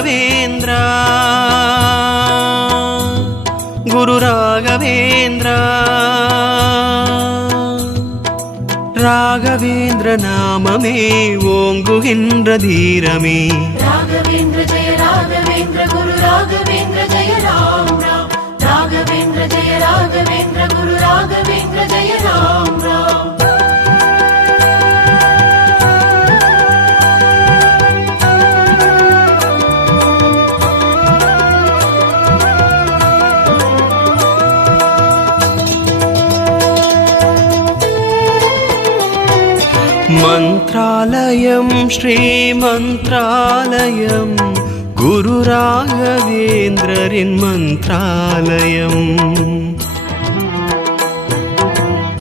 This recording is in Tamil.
ರಾಘವೇಂದ್ರ குரு ராகவேந்திரா ராகவேந்திர நாமமே ஓங்குகின்ற தீரமே ராகவேந்திர ஜெய ராகவேந்திர குரு ராகவேந்திர ஜெய ராம் ராம் ராகவேந்திர ஜெய ராகவேந்திர குரு ராகவேந்திர ஜெய ராம் ராம் மந்த்ராலயம் ஸ்ரீமந்த்ராலயம் குரு ராகவேந்திரரின் மந்த்ராலயம்